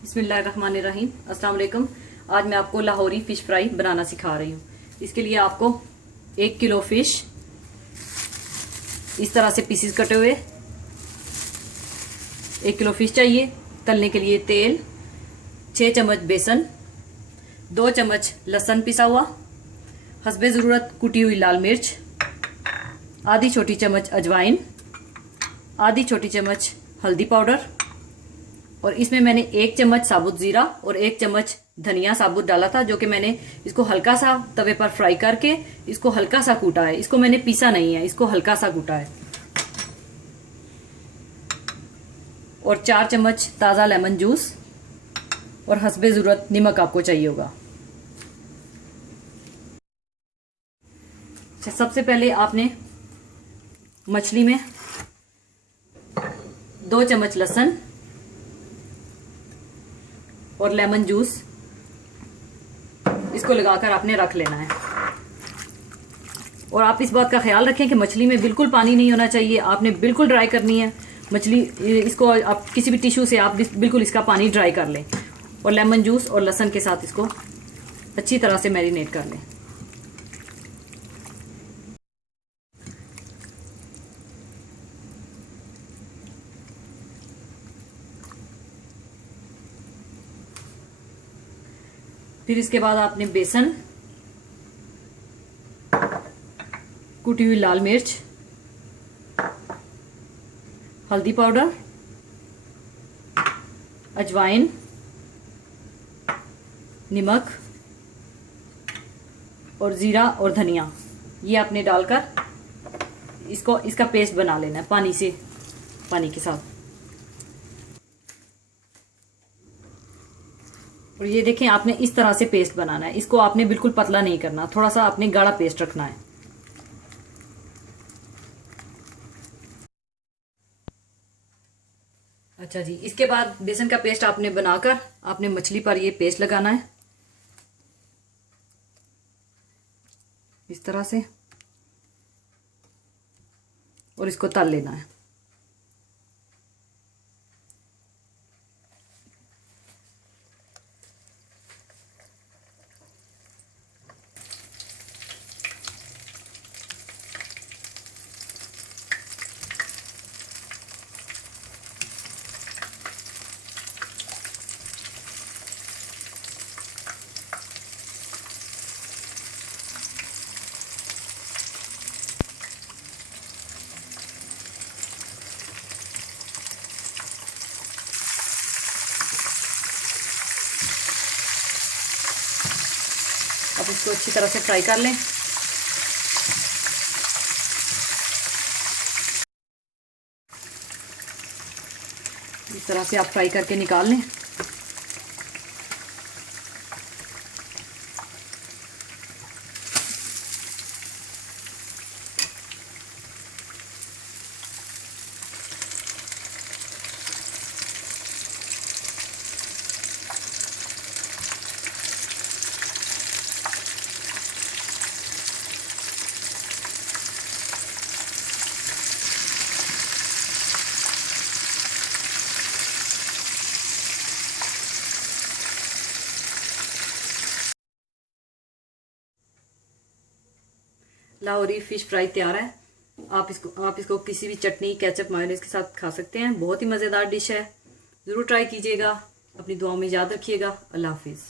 बिस्मिल्लाहिर्रहमानिर्रहीम। अस्सलाम वालेकुम। आज मैं आपको लाहौरी फ़िश फ्राई बनाना सिखा रही हूँ। इसके लिए आपको 1 किलो फ़िश इस तरह से पीसेस कटे हुए 1 किलो फ़िश चाहिए। तलने के लिए तेल, 6 चम्मच बेसन, 2 चम्मच लहसुन पिसा हुआ, हस्बे ज़रूरत कुटी हुई लाल मिर्च, आधी छोटी चम्मच अजवाइन, आधी छोटी चम्मच हल्दी पाउडर, और इसमें मैंने 1 चम्मच साबुत जीरा और 1 चम्मच धनिया साबुत डाला था, जो कि मैंने इसको हल्का सा तवे पर फ्राई करके इसको हल्का सा कूटा है। इसको मैंने पीसा नहीं है, इसको हल्का सा कूटा है। और 4 चम्मच ताज़ा लेमन जूस और हस्बे ज़रूरत नमक आपको चाहिए होगा। अच्छा, सबसे पहले आपने मछली में 2 चम्मच लहसुन और लेमन जूस इसको लगाकर आपने रख लेना है। और आप इस बात का ख्याल रखें कि मछली में बिल्कुल पानी नहीं होना चाहिए, आपने बिल्कुल ड्राई करनी है मछली। इसको आप किसी भी टिश्यू से आप बिल्कुल इसका पानी ड्राई कर लें और लेमन जूस और लहसुन के साथ इसको अच्छी तरह से मैरिनेट कर लें। फिर इसके बाद आपने बेसन, कुटी हुई लाल मिर्च, हल्दी पाउडर, अजवाइन, नमक और जीरा और धनिया, ये आपने डालकर इसको इसका पेस्ट बना लेना है पानी के साथ। और ये देखें, आपने इस तरह से पेस्ट बनाना है। इसको आपने बिल्कुल पतला नहीं करना, थोड़ा सा आपने गाढ़ा पेस्ट रखना है। अच्छा जी, इसके बाद बेसन का पेस्ट आपने बनाकर आपने मछली पर ये पेस्ट लगाना है इस तरह से, और इसको तल लेना है। अब इसको अच्छी तरह से फ्राई कर लें। इस तरह से आप फ्राई करके निकाल लें। लाहौरी फिश फ्राई तैयार है। आप इसको किसी भी चटनी, केचप, मायोनीज के साथ खा सकते हैं। बहुत ही मज़ेदार डिश है, ज़रूर ट्राई कीजिएगा। अपनी दुआओं में याद रखिएगा। अल्लाह हाफिज़।